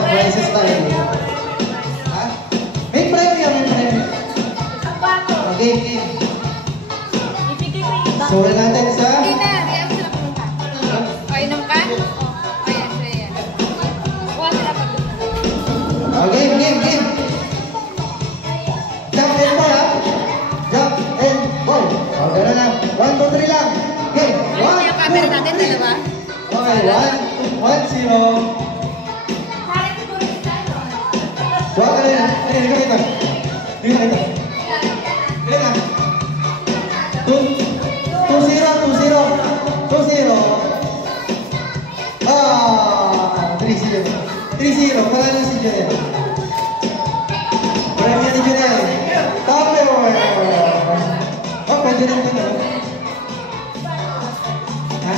prizes tayo. Ha? May premyo, may premyo. Okay, okay. So, wala natin sa... Hindi na, diyan sila pumunta. O, inom ka? Ayan, so yan. Kuha sila pagpunta. Okay, game, game. Jump and ball, ha? Jump and ball. O, gano'n lang. 1, 2, 3 lang. Okay, 1, 2, 3. Ano yung camera natin, dalawa? Okay, 1, 0. Wag ka na. Hindi ka kita. Hindi ka kita. Hindi ka. 2-0. Ah, 3-0. 3-0. Pangalan si Janelle. Premyo ni Janelle. Tape mo. Oh, pwede rin ito. Ha?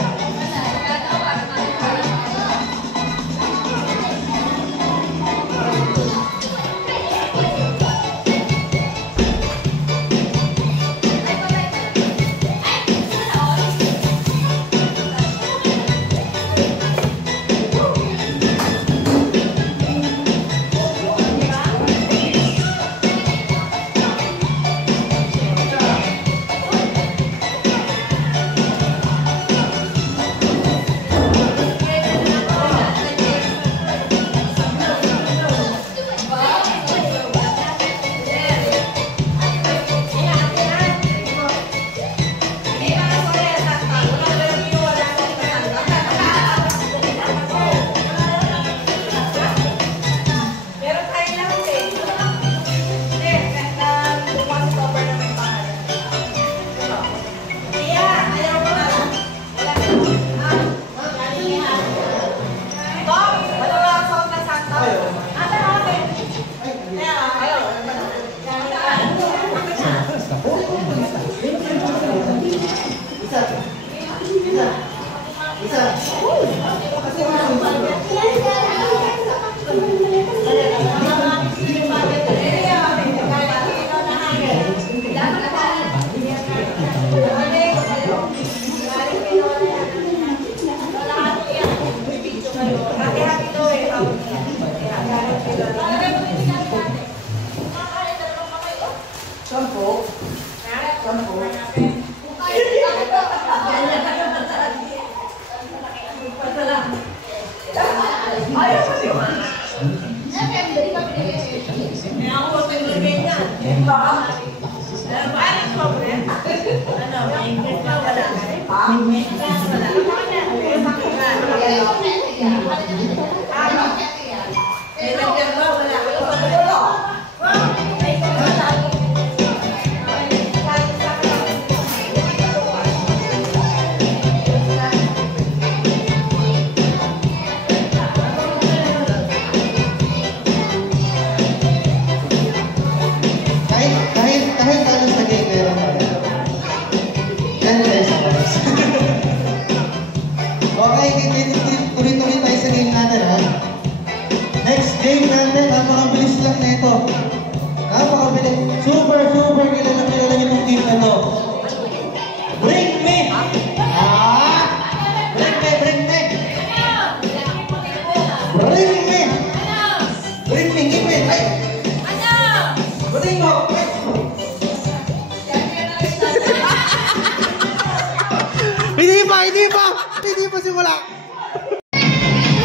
Hindi pa simula.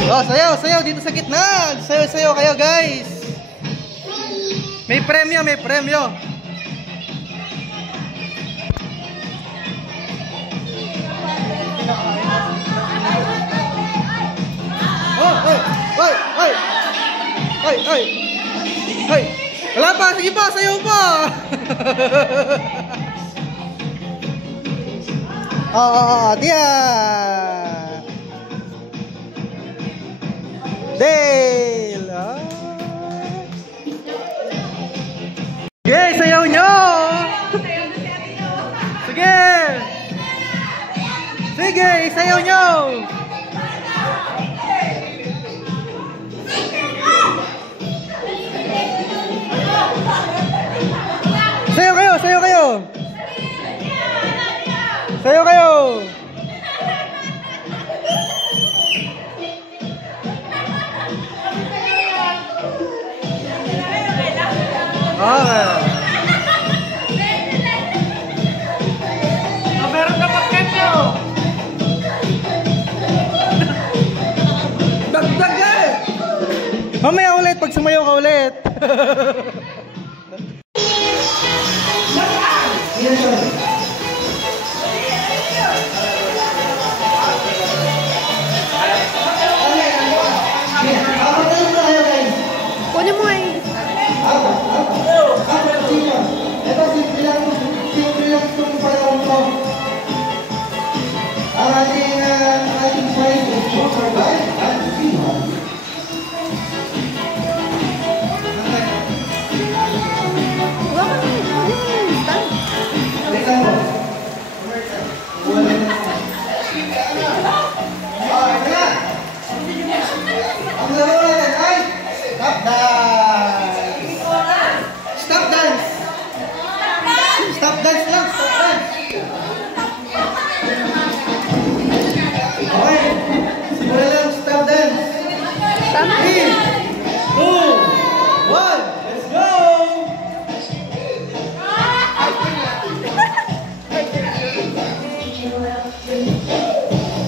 Oh, sayaw dito sa gitna. Sayaw kayo, guys. May premyo, may premyo. Ay. Wala pa, sige pa, sayaw pa. Diyan. Dale. Sige, sayaw nyo. Sige, sayaw nyo. Sayaw kayo. Sayaw kayo. Okay. Meron ka pa kanya. Dagdag eh! Mamaya ulit pag sumayaw ka ulit. Kunin mo eh. Ito, simple lang itong panahon ko. Ang ating prize is survive and freedom. Wala ka na. Tingnan mo. Ito na. Ang laro natin ay stop dance. Stop dance. Stop dance lang. Stop dance. Okay. Simula lang. Stop dance. 3, 2, 1. Let's go!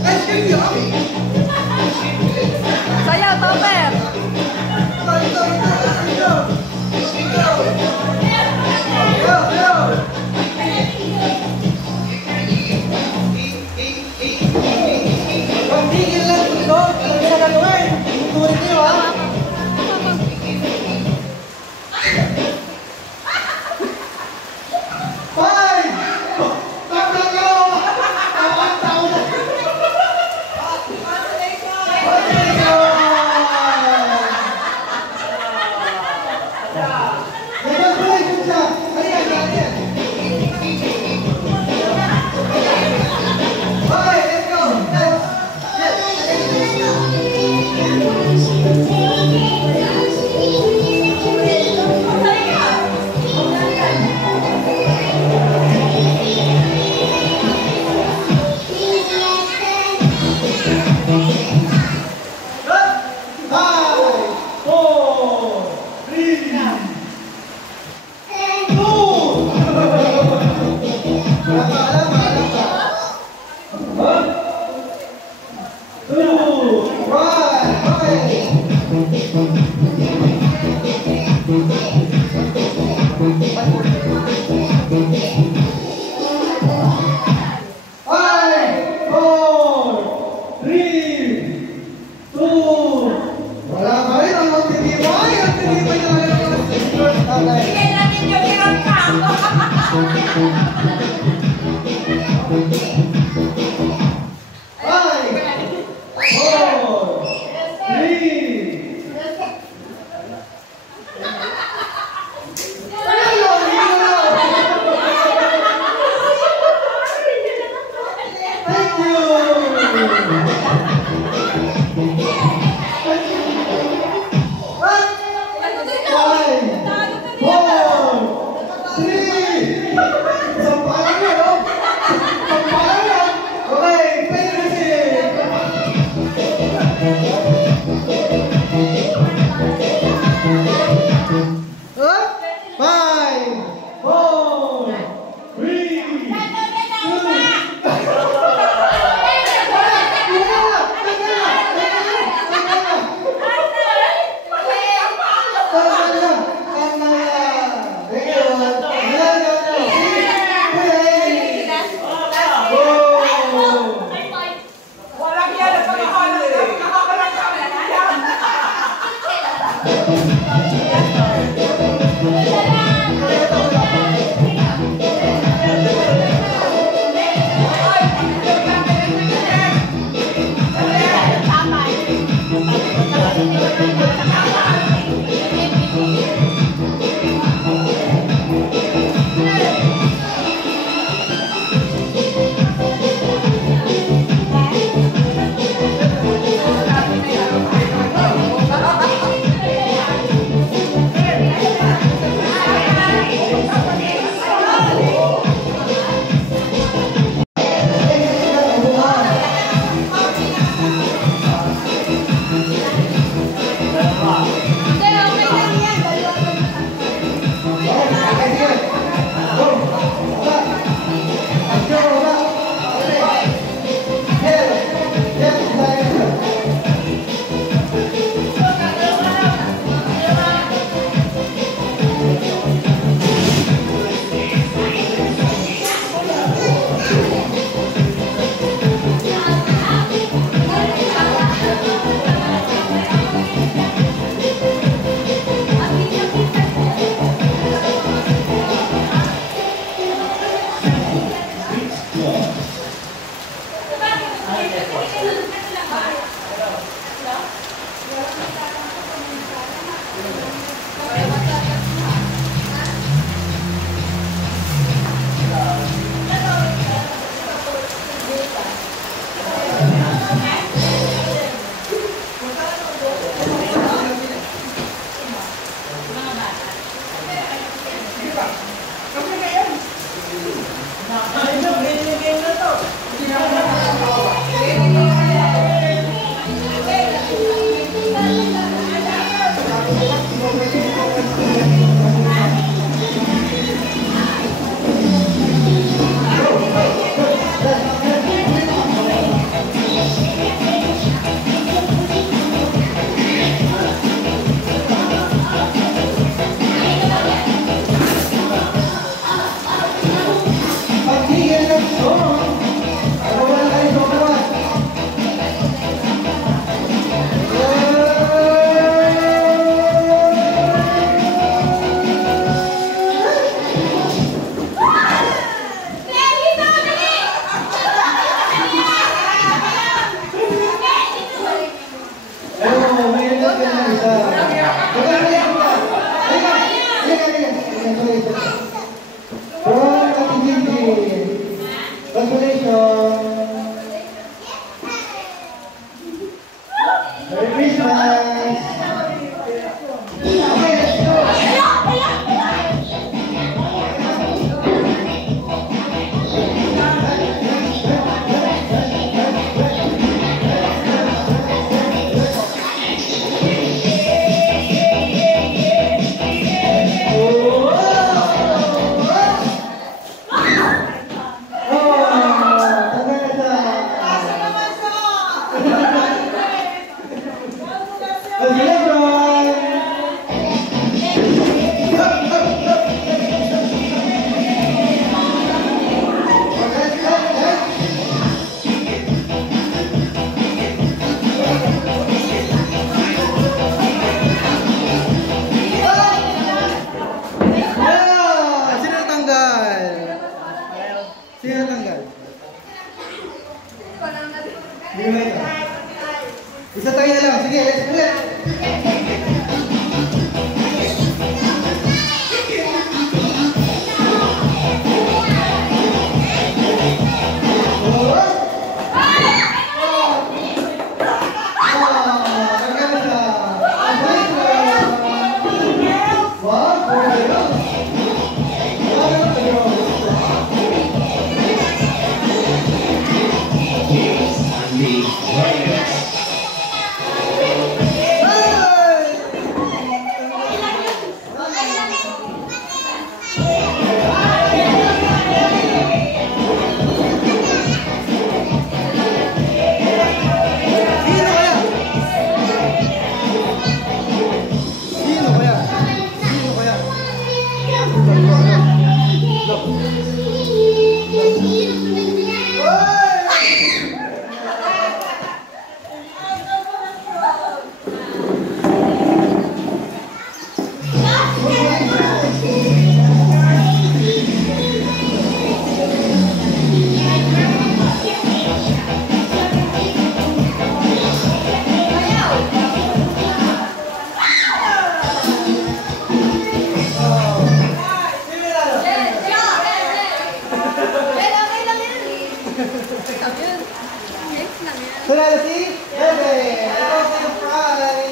Let's go! Sayaw, Topper. Pagtigil lang ito. Sa galuin. Tuturin niyo ha. Five! Tatlo nyo! Tawang tao na. Congratulations siya. Halika, halika. Okay, let's go. Wala pa rin ang magtitibay. Ang titibay talaga ng sisters natin. Sige lang yung meron ka. Sampalan niya, no? Sampalan Hindi natanggal. Hindi mo ito. Isa tayo na lang. Sige, let's go. Sunod si Bebe. Ito ang sa'yo prize.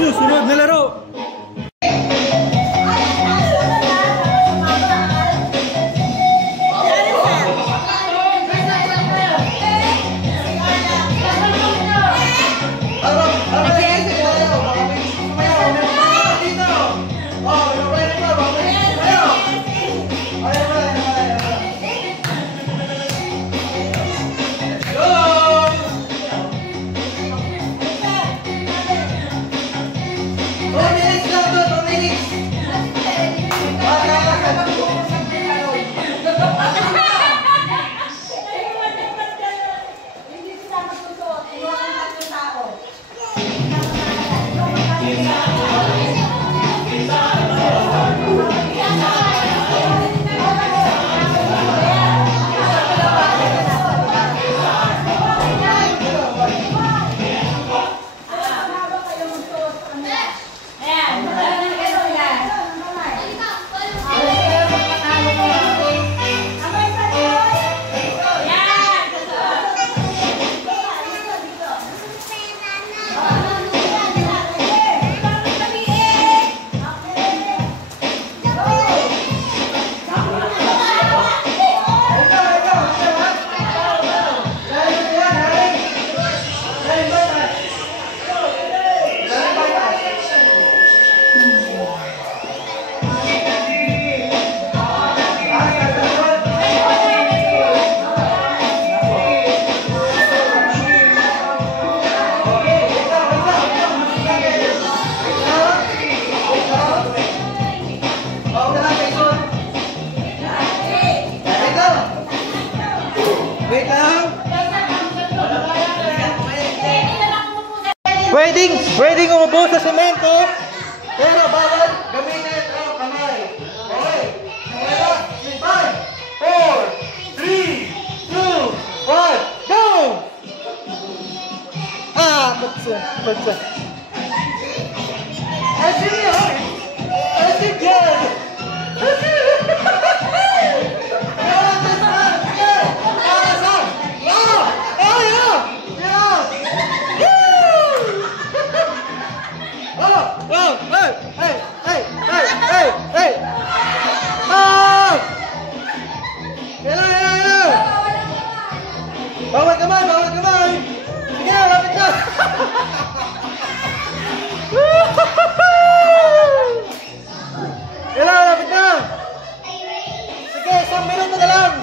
Susunod na laro. Pwedeng umubo sa semento, pero bawal gamitin ang kamay. Okay. 5, 4, 3, 2, 1, go! Pagsa. Asin yan! Asin yan! Bawal kamay! Sige, lapit na! Kailangan, lapit na! Sige, 1 minuto na lang!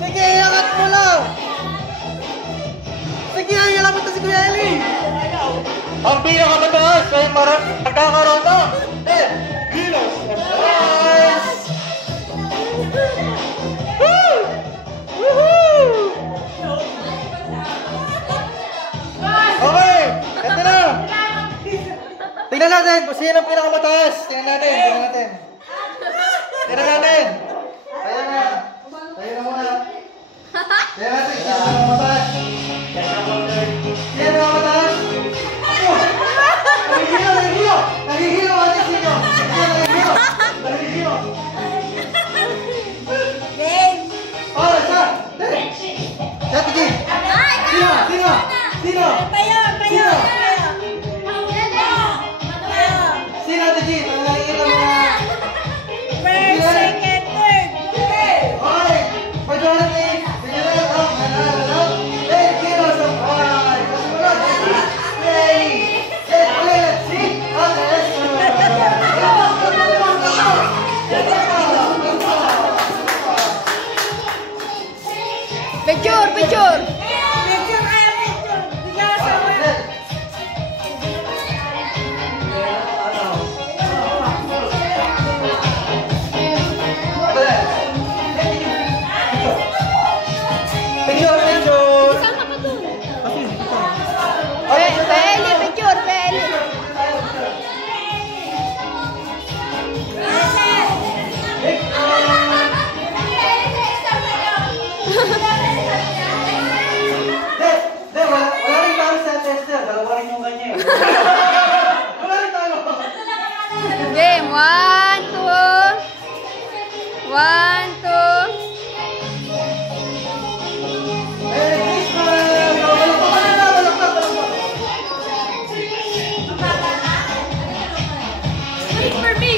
Sige, iangat mo lang! Sige, lapit na si Kuya Eli! Ang pinakamataas ay magkakaroon na! Gilas! Okay, ito na. Tingnan natin kung sino ang pinakamataas. Tingnan natin. Ayan na. Tayo na muna. Tingnan natin sino ang pinakamataas. Sino ang pinakamataas? Nahihilo. Oh, isa. Dati, G. Sino? Sino, Ate G? Nangangailan mo na. First, second, third. Okay. Majority. Tingnan natin. 10 kilos of oil. Kasunod. Ready. Set. Let's see. Picture. Game, 1, 2. 1, 2. Wait for me.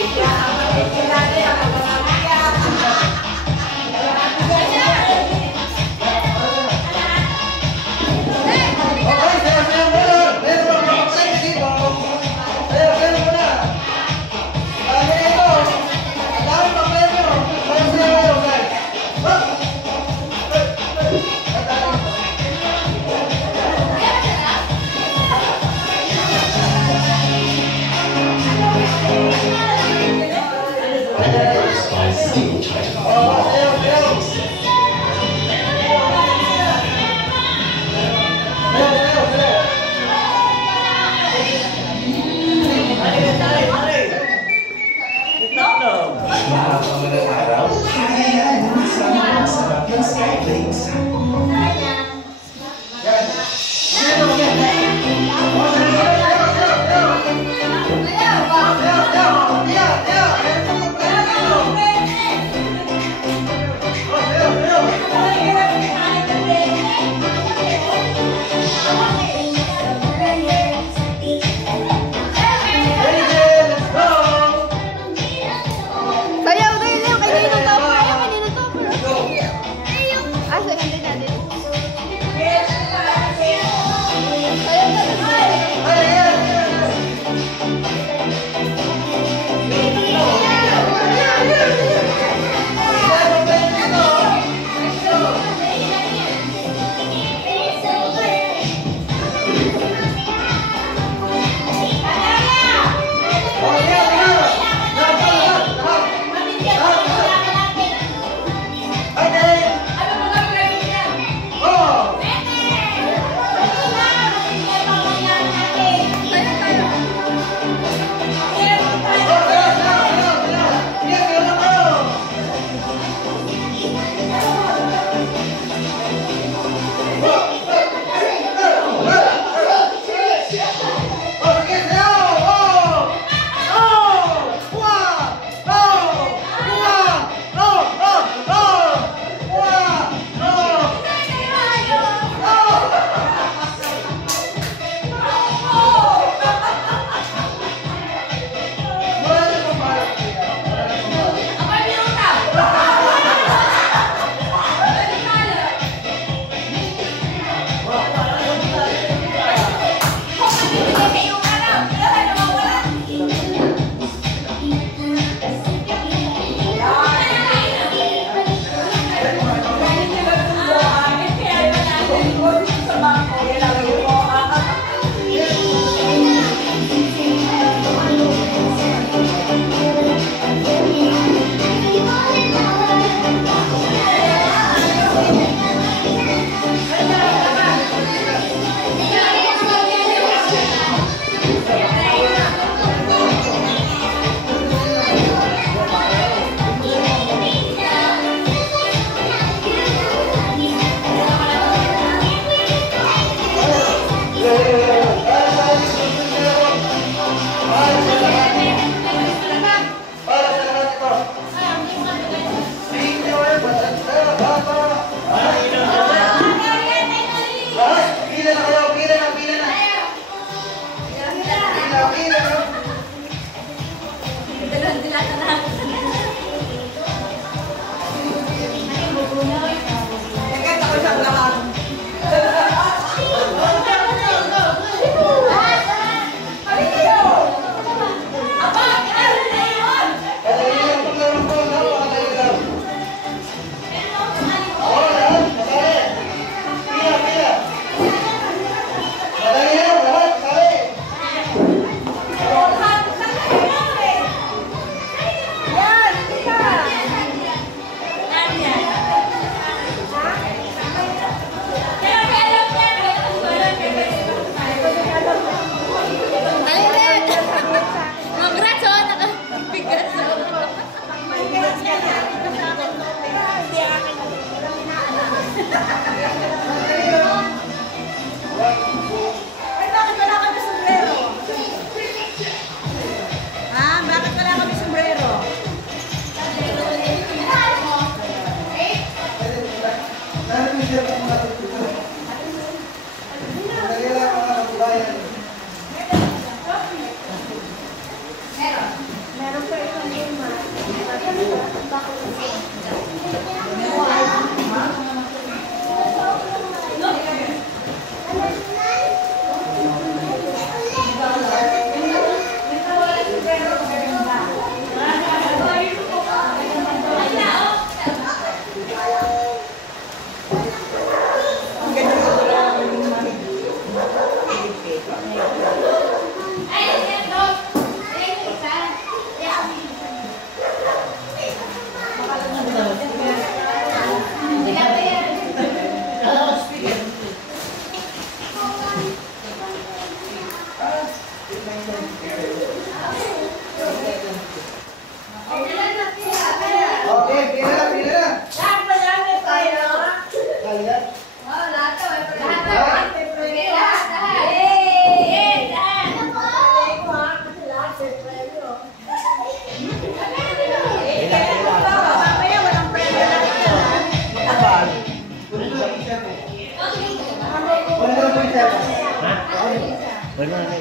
Wala na.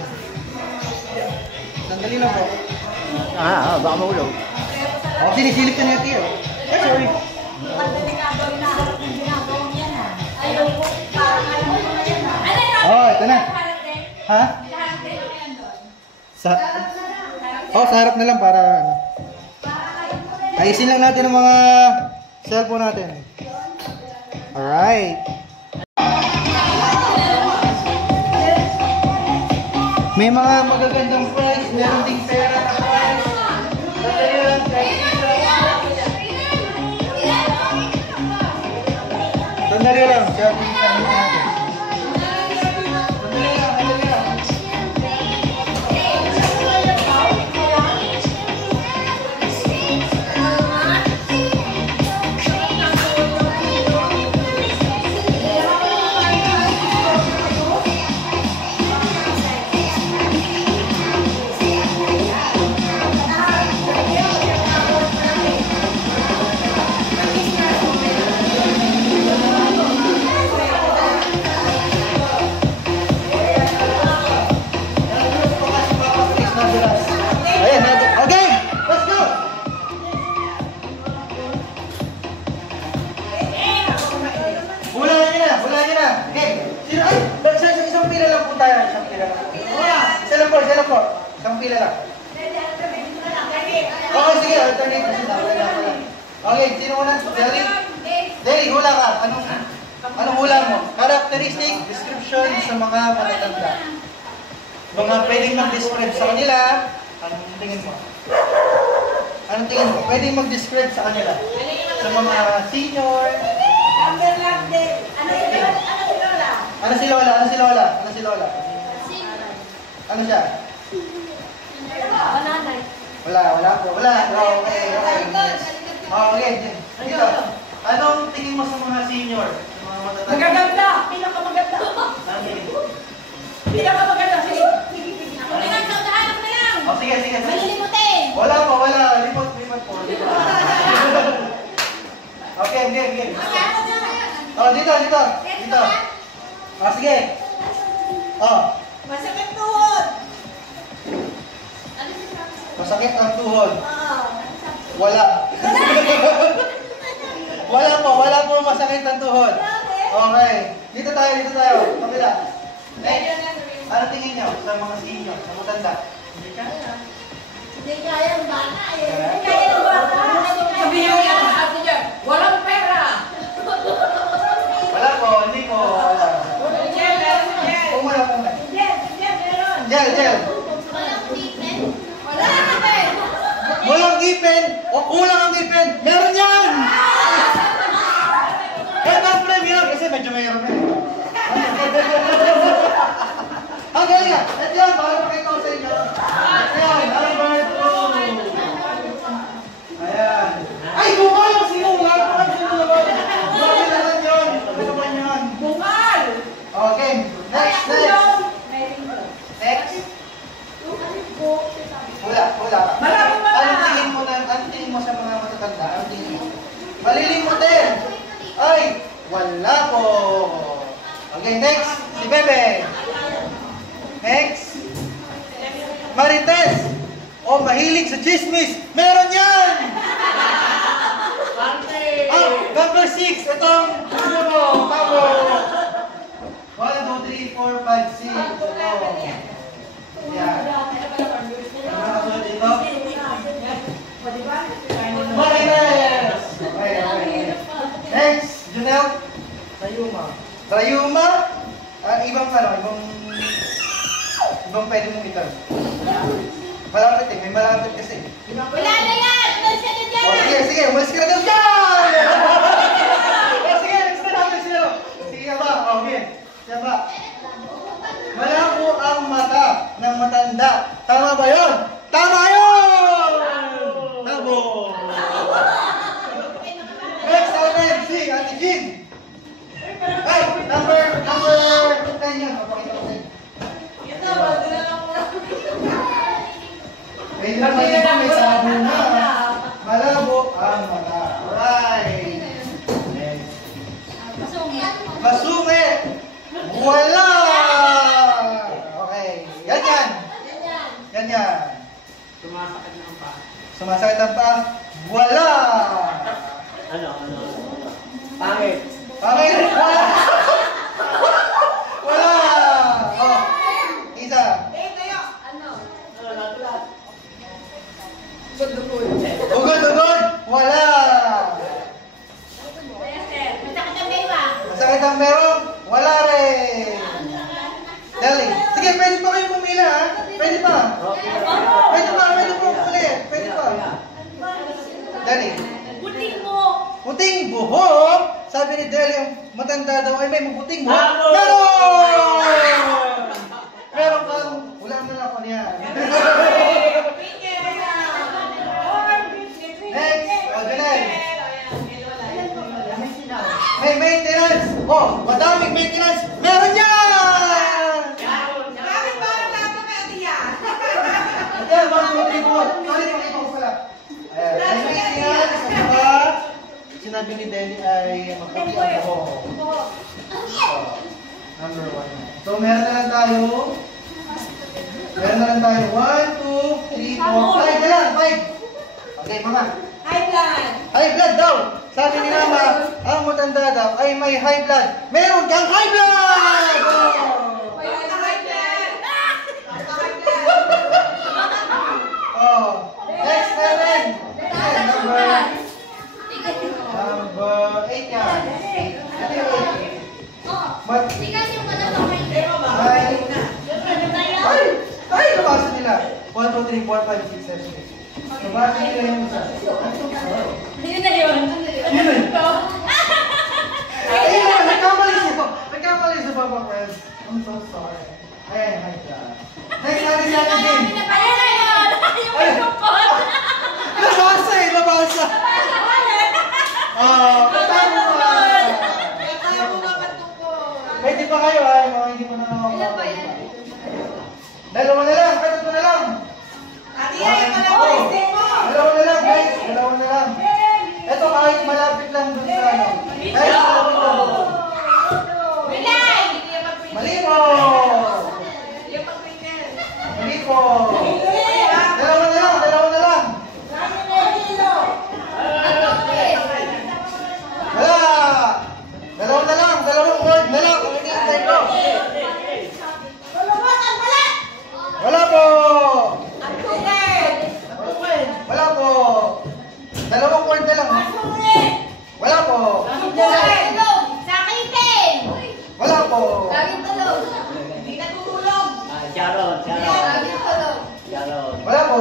Sandali lang po. Baka mahulog. Oh, sinisilip ka niya, Tiyo. Sorry. Oh, ito na. Ha? Sa harap na lang para ano. Ayusin lang natin ang mga cellphone natin. Alright. May mga magagandang price, meron ding pera na price. Sandali lang, sandali lang, shopping natin. Sandali lang. Isa lang po. Isang pila lang. Okay, sige. Alternate. Okay, sino muna? Jerry? Jerry, hula ka. Anong hula mo? Characteristic, description sa mga matatanda. Mga pwedeng mag-describe sa kanila. Anong tingin mo? Anong tingin mo? Pwedeng mag-describe sa kanila. Sa mga senior. Ano si Lola? Ano siya? Wala po. Okay. Okay, dito. Anong tingin mo sa mga senior? Sa mga matatanda? Magaganda! Pinakamaganda! Pinakamaganda! Sige. Oh, sige. Malilimutin! Wala. Limot po. Okay, game. Oh, dito. Oh, sige. Oh. Masakit tuhod! Masakit ang tuhod. Wala. Wala po masakit ang tuhod. Okay. Dito tayo. Kapila. Ano tingin niyo sa mga senior, sa matanda? Hindi kaya ang bata eh. Sabihin mo yan, ate Jer, walang pera! Wala po, hindi po. Wala. Pumula. Gel. Walang ipin o kulang ang ipin. Meron yan! Head premium kasi medyo mayroon na. Ang galing nga. Ito yan, para makita ko sa inyo. Ayan, Albert. Ayan. Ay, bungal ang sinungal. Bakit naman yun? Ano naman yun? Bungal! Okay, next. Hula. Anong tingin mo sa mga matatanda? Anong tingin mo? Malilimutin! Ay, wala po. Okay, next. Si Bebe. Next. Marites. Oh, mahilig sa chismis. Meron yan! Number 6. Itong ano mo? Tamo. 1, 2, 3, 4, 5, 6. Ito. Yan. Ano nakasunod dito? Marites! Okay. Next. Junel. Rayuma. Ibang pwede mong ito. Malapit eh. May malapit kasi. Wala na yan! Umalis ka na dyan! Oh, sige. Umalis ka na daw dyan! Oh, sige. Next na natin sila. Sige ba? Okay. Sige ba? Malabo ang mata ng matanda. Tama ba yun? Tama yun! Tabo! Next natin si Ate Jean. Ay! Number 10 yan. Mapakita ko sa'yo. May naman dito, may sabo na. Malabo ang mata. Alright. Masungit. Wala! Okay. Sumasakit ang paa? Wala! Pangit. Pangit? Wala! Wala! Oh, isa. Ugod! Wala! Masakit ang meron? Wala rin! Dali. Sige, pwede pa kayo pumila ha? Pwede pa. Pwede pa ulit. Pwede pa. Dali. Puting buhok. Sabi ni Deli, ang matanda daw ay may maputing buhok. Meron! Meron kang, wala na lang ako niya. Next, Junel. May maintenance. Oh, madaming maintenance. Meron yan! Ayan, mga magbibot. Sorry, pakita ko pala. Ayan, may maintenance. At saka, sinabi ni Deli ay maputi ang buhok. Number 1. So, meron na lang tayo. 1, 2, 3, 4, 5 na lang, 5. Okay, mga. High blood daw. Sabi ni Mama, ang matanda daw ay may high blood. Meron kang high blood! Oh. Next, 7. Number 8 yan. Ay, nabasa nila. 1, 2, 3, 4, 5, 6, 7, 8. Nabasa nila yung isa. Yun na yun. Yun eh. Ayun, nagkamali si Papa Fred. I'm so sorry. Ayan, high blood. Next natin si Ate Jane. Ayun na yun. Yung may kupon. Nabasa. Patama ba? Pwede pa kayo ay mga hindi mo na nakakapagod. Dalawa na lang, tatlo na lang. Dalawa na lang guys, dalawa na lang. Ito kahit malapit lang dun sa ano. Kahit malapit lang. Mali po! Mali po! Dalawa na lang, dalawa na lang. Wala! Dalawa na lang, dalawang word na lang. Ang hinihintay ko. Wala po! Wala po! Dalawang word na lang. Wala po! Wala po! Sharon. Wala po!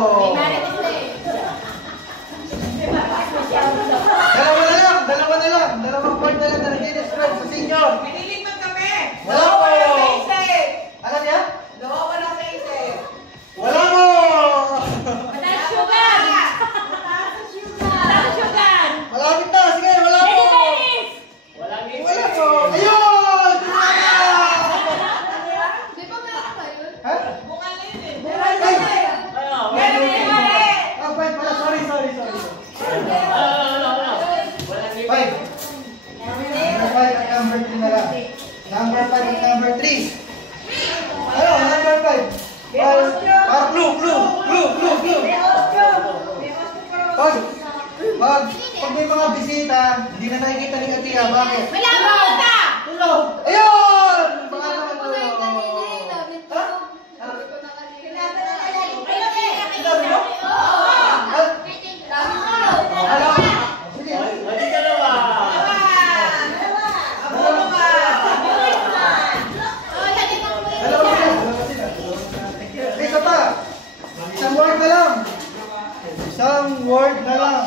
Dalawa na lang. Dalawang word na lang na nag-describe sa senior. Wala po! Ano niya? Wala po! Malapit na! Sige, wala po! Wala po! Ayun! Ha? Ah, 5 pala. Sorry. 5. Number 5 at number 3 na lang. Number 5 at number 3. Ano? Number 5. Pag may mga bisita, hindi na nakikita ni Atia. Bakit? Tulog! Ayun! Baka naman tulog. Ha? Sinabi mo? Alam? Sige. Dalawa sila. Isa pa. Isang word na lang. Isang word na lang.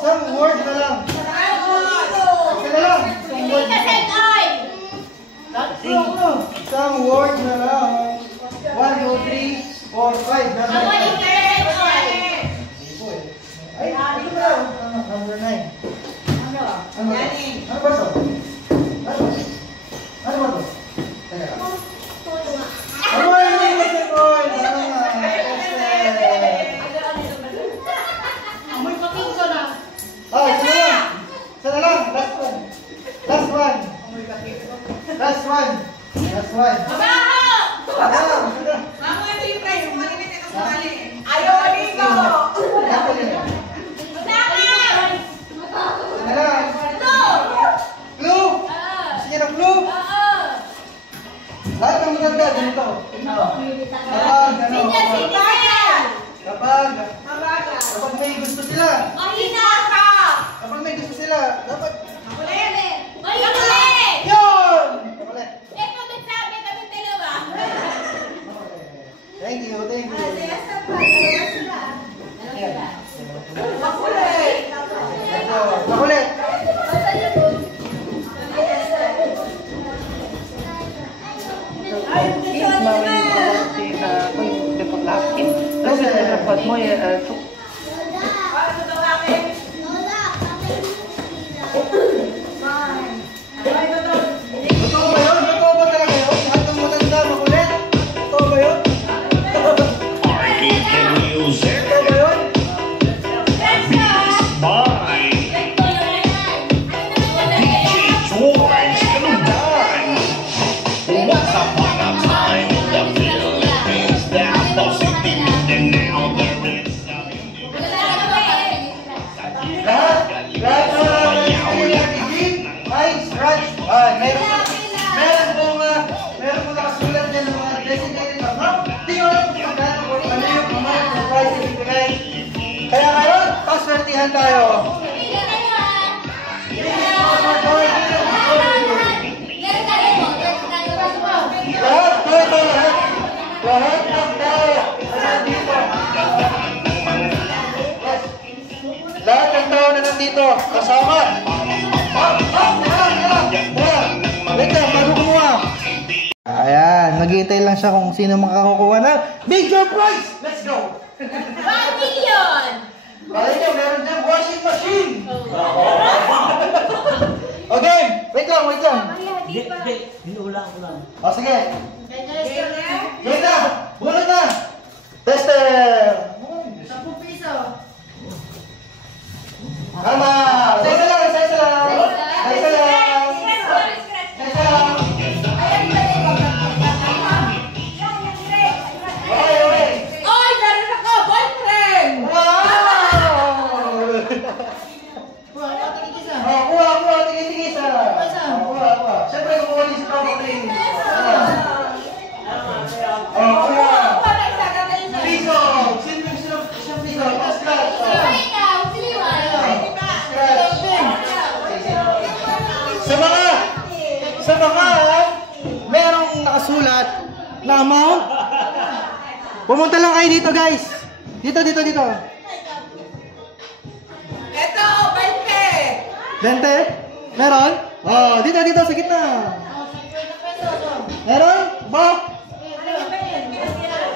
Isang word na lang. Isang word na lang. 1, 2, 3, 4, 5. Ay, ito na lang. Number 9. Ano ba ito? Ano ba ito? Teka. Ano ba yung may second? Ano nga? Isa na lang. Last one. Ayaw maligo! Ako yun. Ano lang? Clue! Gusto niya ng clue? Lahat ng maganda, ganito. Kapag, ano, kapag may gusto sila. Kapag may gusto sila, dapat, yun! Makulit. Thank you, thank you. Ayan. Ito, makulit. Totoo ba yun? Totoo ba talaga yun? Lahat ng matanda, makulit? Totoo ba yun? Totoo ba yun? Lahat ay scratch. Meron po nakasulat dyan ng mga designated amount. Hindi ko alam kung magkano o ano yung amount ng price na ibigay. Kaya ngayon, paswertihan tayo. Lahat ng tao na nandito. Lahat ng tao na nandito, kasama. Wait lang, bago kumuha. Ayan, naghihintay lang siya kung sino makakukuha ng major prize! Let's go! 1 million! Balik nyo, meron dyan washing machine! Okay, wait lang. Hinulang ko lang. O, sige. Wait na! Bunot na! Tester! 10 piso. Tama! Isa lang! Oy, meron ako, boyfriend! Wow! Kuha, tigis-tigis kuha. Siyempre, kukuha ni strawberry. Kuha. Piso! Sino yung isang piso? Scratch! Sa mga merong nakasulat na amount, pumunta lang kayo dito, guys. Dito. Ito, 20! 20? Meron? Oh, dito sa gitna. Meron? Ba?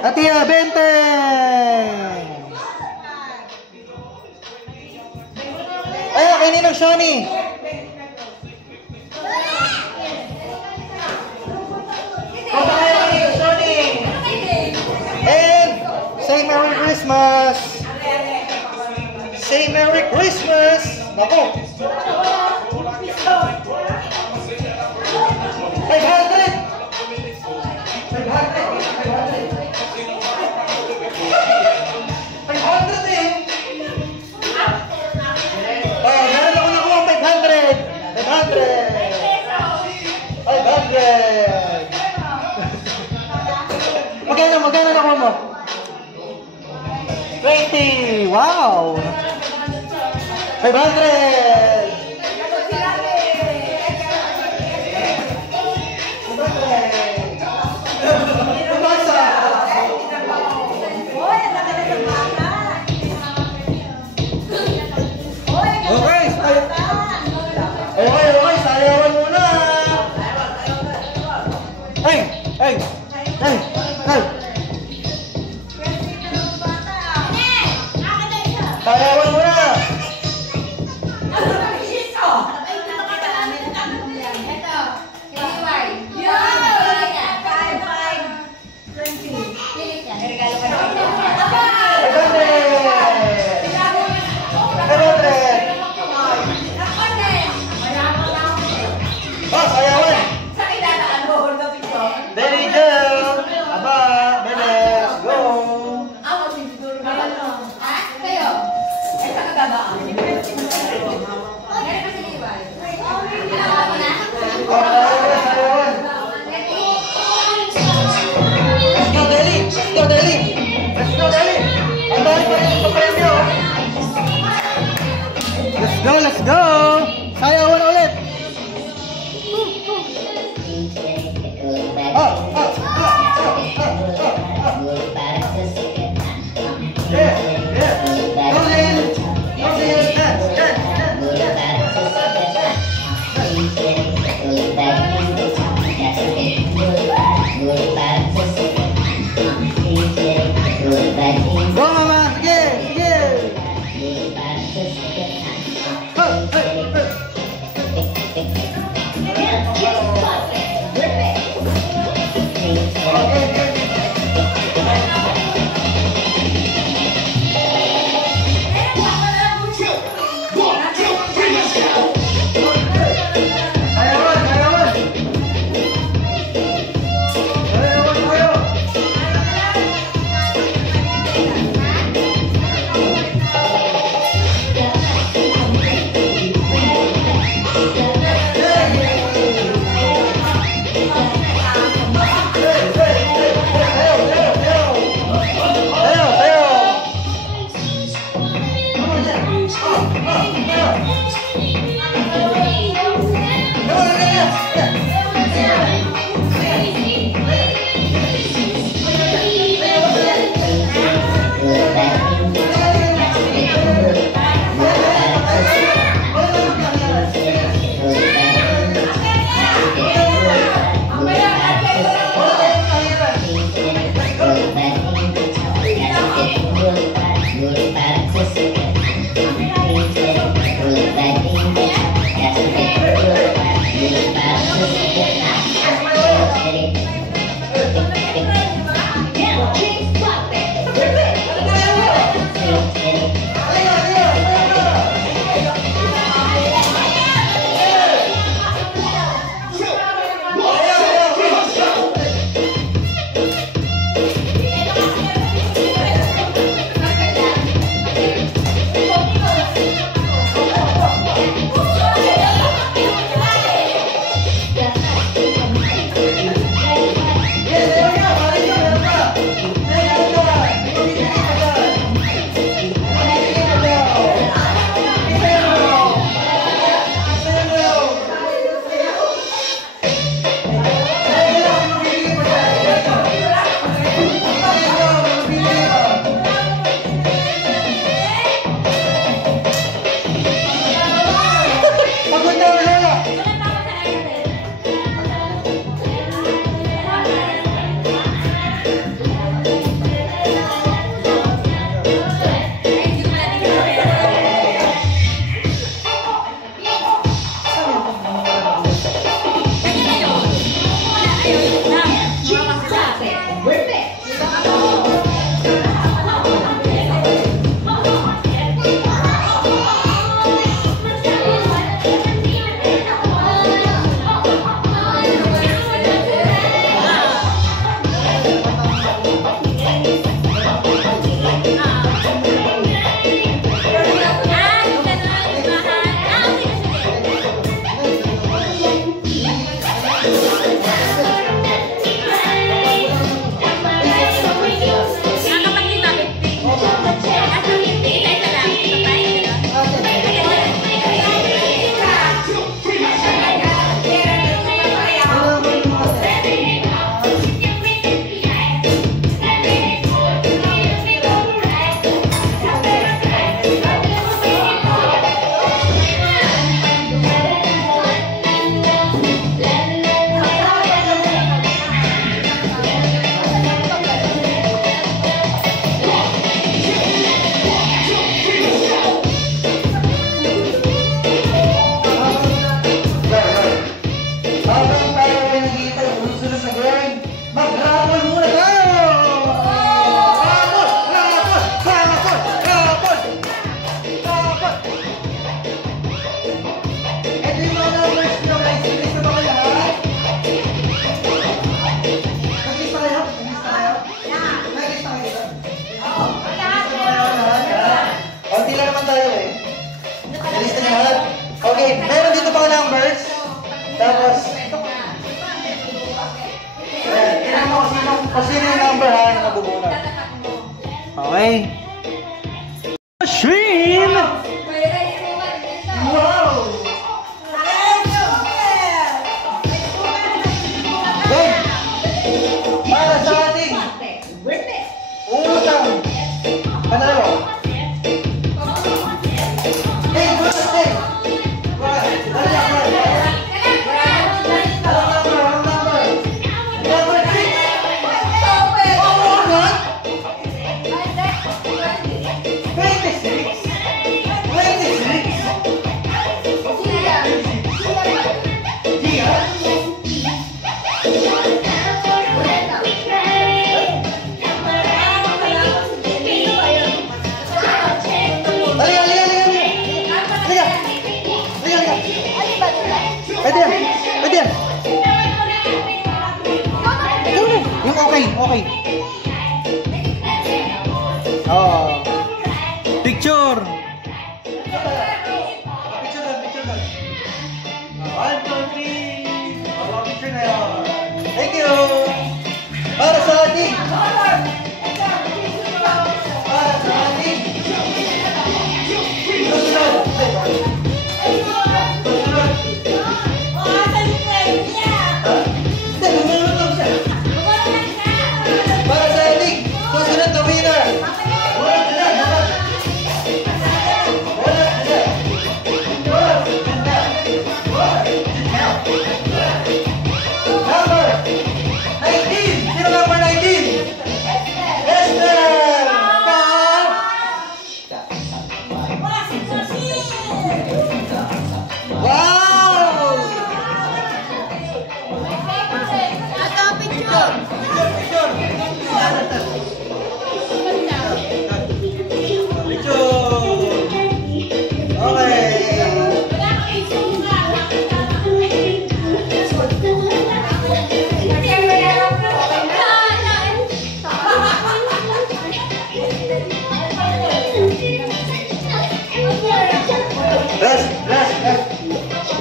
Atiya, 20! Ay, kay Ninong Shani. Punta kayo kay Ninong Shani. And say Merry Christmas. Say Merry Christmas. Nako. 500. 500 eh. Oh, meron ako nakuha 500. Magkano nakuha mo? 20. Wow. 500. Okay, sayawan muna. Hey. Sayawan muna. Sayawan. There you go. Okay, meron dito mga numbers. Tapos, tingnan mo kung sino yung number ha, yung nabubunod. Okay. Machine! Wow! Okay. Para sa ating utang panalo. Hey, good day! Okay. Oh. Picture. Picture. 1, 2, 3. Picture na yun. Thank you. Para sa ating.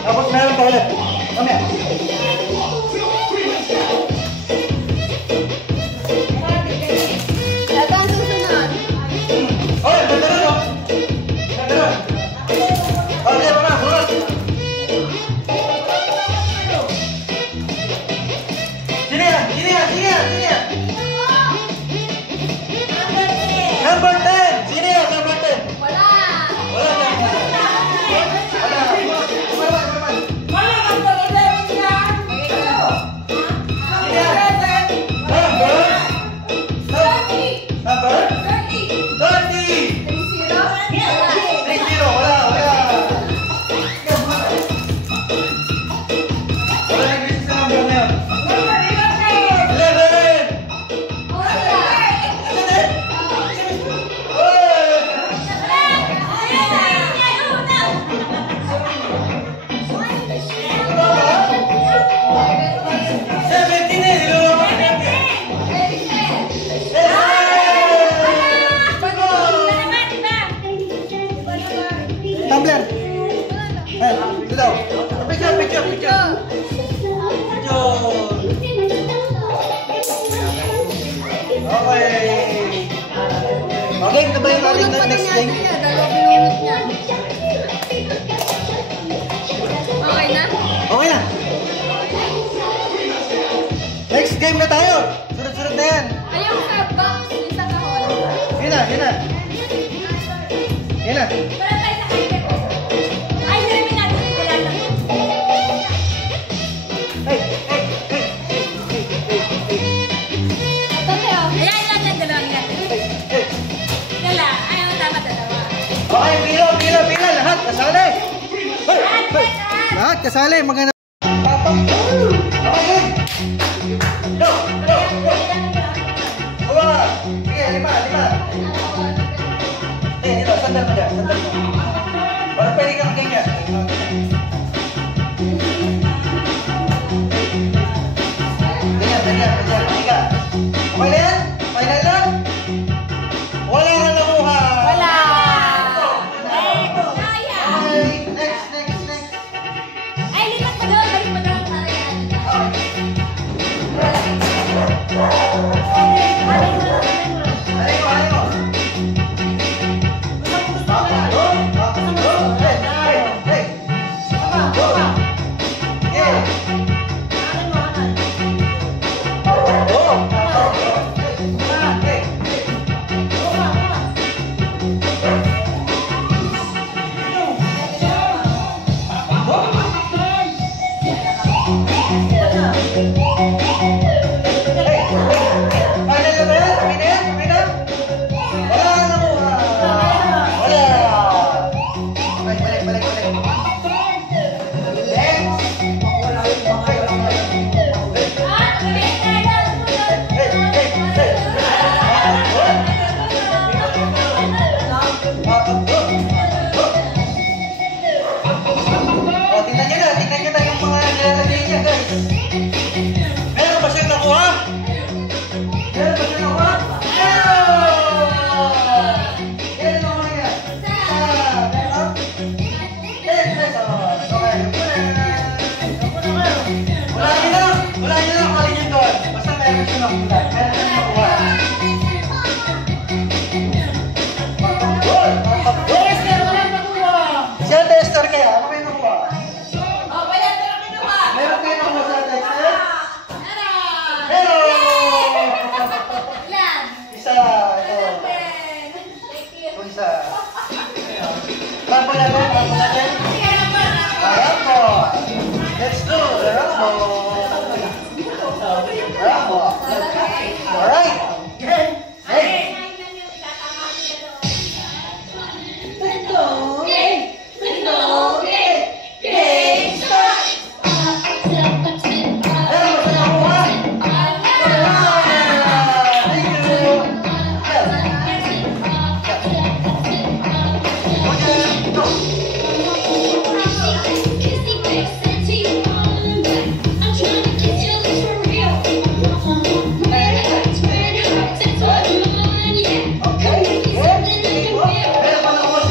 Tapos meron pa ulit. Mamaya. Ito ang susunod. Oh, ganda rin oh. Ganda rin. Okay, mama, bulat. Sini ya. Number 10. Sini ya, number 10. Wala. Regarding the next game. Dalawa binunot niya. Okay na? Okay na. Next game na tayo. Sunod-sunod na yan. Ayaw sa box. Isa ka hall. Yun na, yun na. Yun na. Wala tayo sa item. Ay, narinig natin. Wala na. Hey, hey, hey. Dali ah. Ayan, ilan dalawa natin. Hey. Dala. Ayaw, tama dalawa. Okay, pila. Lahat kasali. Hey, hey. Lahat kasali. Maganda. Okay. Go. Hawa. Sige, lima. Ito, sandal mo dyan. Para pwede kang ganyan. Ganyan. Higa. Okay na yan? Final na? Wala ka nakuha. Wala. Okay, next. Ay, lipat mo doon. Balik mo doon. Para yan. Alay mo. Hey. Tingnan nyo na yung mga nilalagay niya, guys. Meron ba siyang nakuha? Meron! Meron nakuha niya. Meron? Yes. Okay. Wala nyo na kalin yun doon. Basta meron siya nakuha. Meron siya nakuha. Siya tester kaya? Ano kayo nakuha? Meron kayo nakuha sa tester? Meron! Isa. Ito. Ito isa. Rambo natin. Rambo. Let's do the Rambo. Alright. Hey. Meron ba ng boss?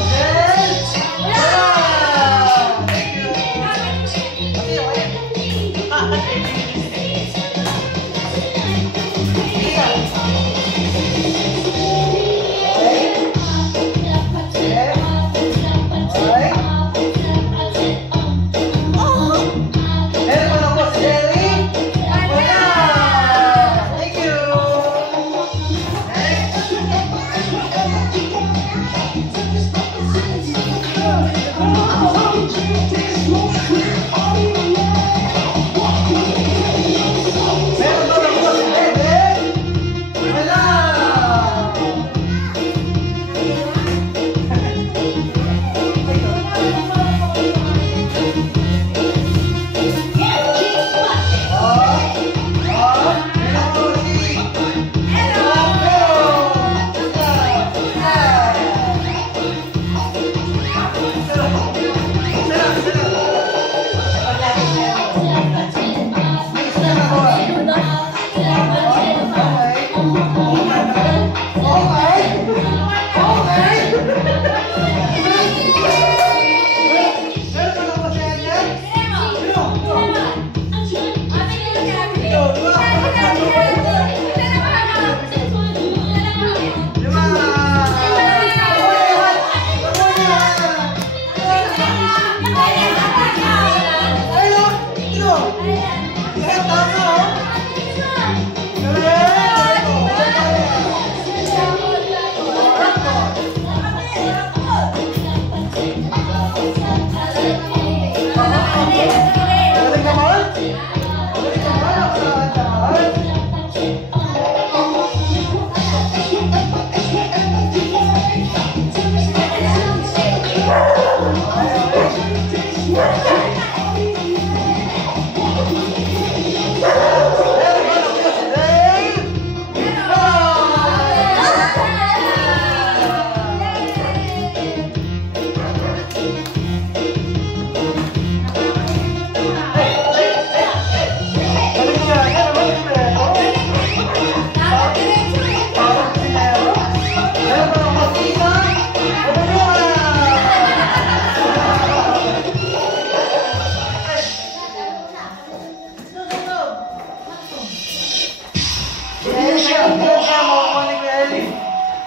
Ilan ka makukuha ni Kuya Ellie?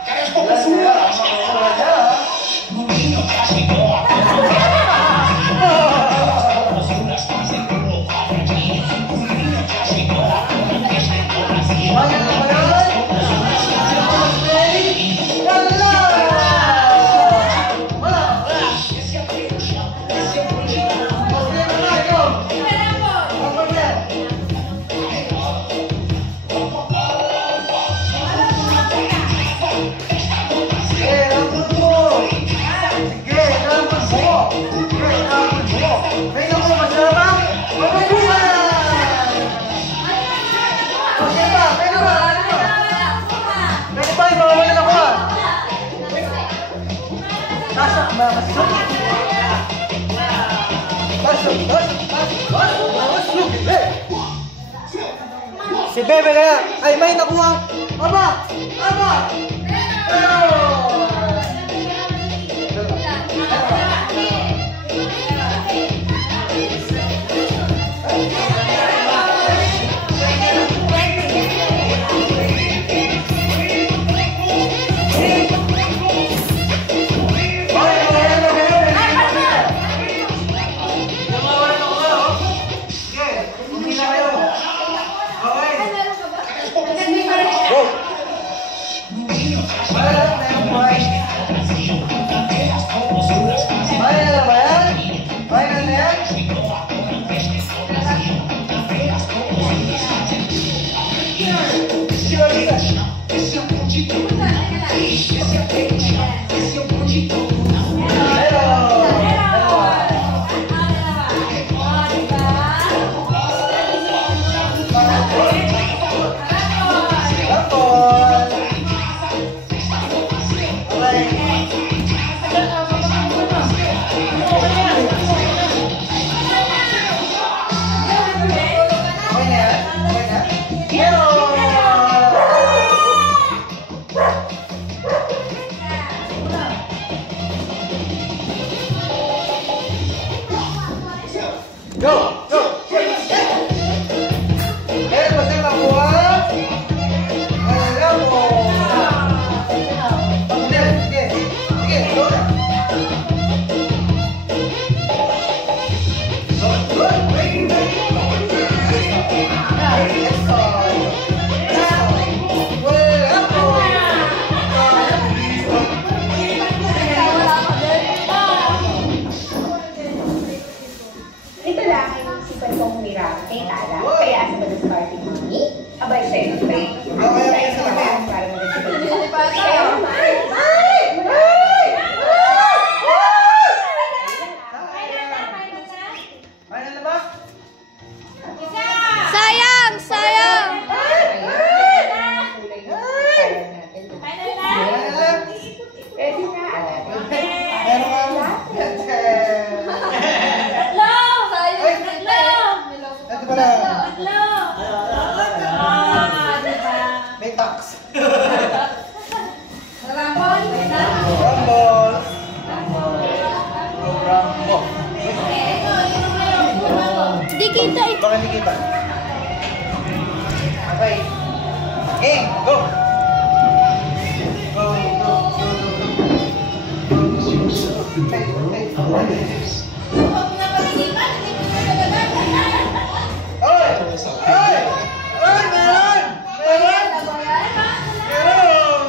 Ilan kaya ang makukuha niya? Kaya na ba yan? Wala! Wala! Okay na na, ikaw! Ako yan! Sige, rambol mo! Sige, rambol mo! Sige, rambol mo! May naku, masarap! Mabubuhan! Okay ba? Pwede ba? Pwede ba? Ibawalan ako ah! Tasak ba? Masuk! Masuk! Masuk! Masuk! Si Bebe kaya! Ay, may nakuha! Aba! Aba! Go! Go! Eh, basta makuha. Alam mo. Sige, sige. Sige, go na. Ito lang ay isipan kong humirap kay Tala. Kaya sa mag-starting money, abay siyempre. Kaya sa mga para mag-starting. Kaya naman. Ano na ba? Sayang! Sayang! Ano na? Pwede na. Meron ka? Ito pala. May tax. Rumble. Rumble. Di kita ito. Baka hindi kita. Okay. Game, go! Go, go, go, go, go. Hey, hey, hey. Oy! Oy! Oy, meron! Meron! Meron!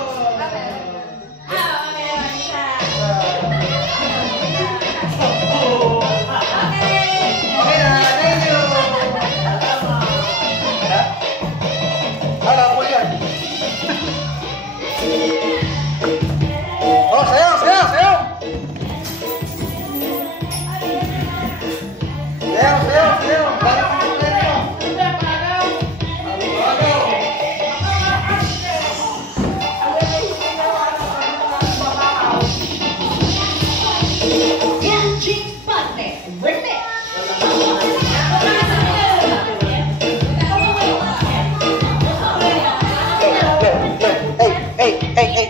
Okay na, thank you! Ha? Hala, po yan. Oh, sayaw, sayaw, sayaw! Sayaw, sayaw, sayaw! Balik mo yung plate mo. Hey, hey, hey, hey,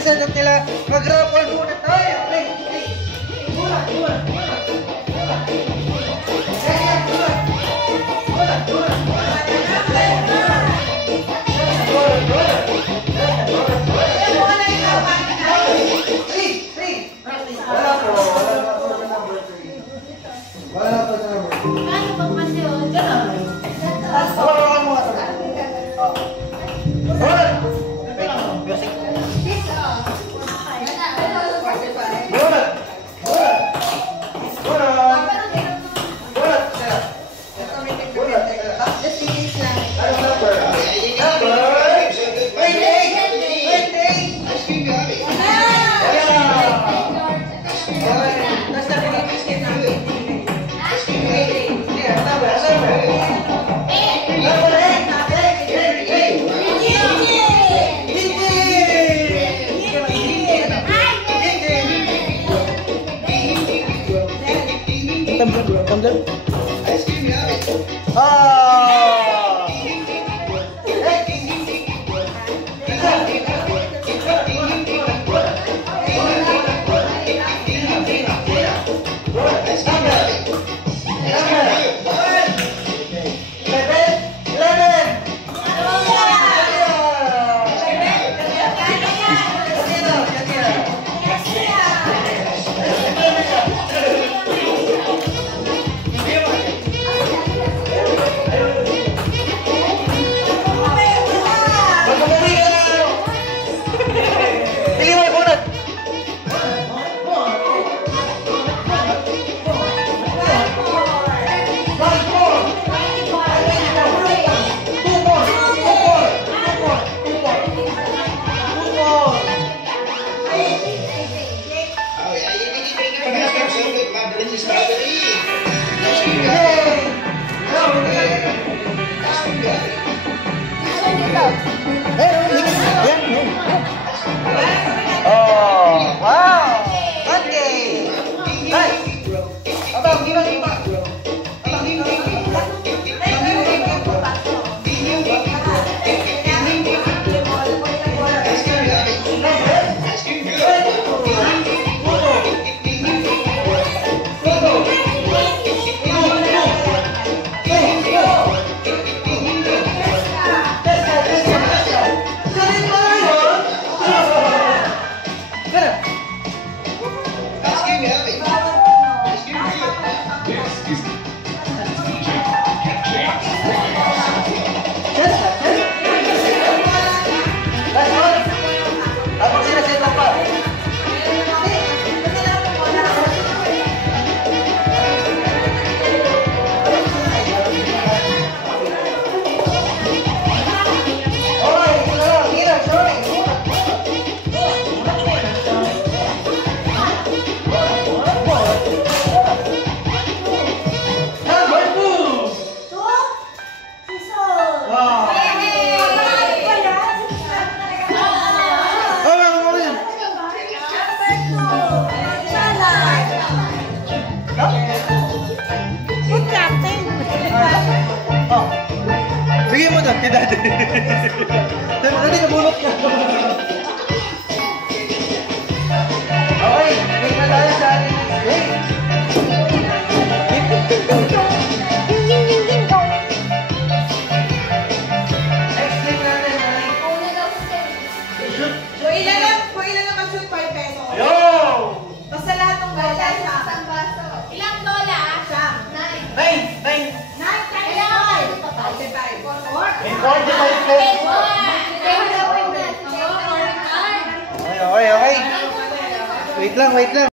bilisan at nila mag-raffle muna tayo. Hey, hey. Muna. Tumbler. Bigyan mo doon, kay Daddy. Daddy, nabulot ka. Okay, bigyan na tayo sa atin. Hey! Next game natin ay... Shoot! Kung ilan lang mag-shoot 5 pesos. Yo! Basta lahat ng bola siya. Ilang lola? Siya. 9! 9 times 5. 45. 4. In 45 pesos. Okay. Wait lang.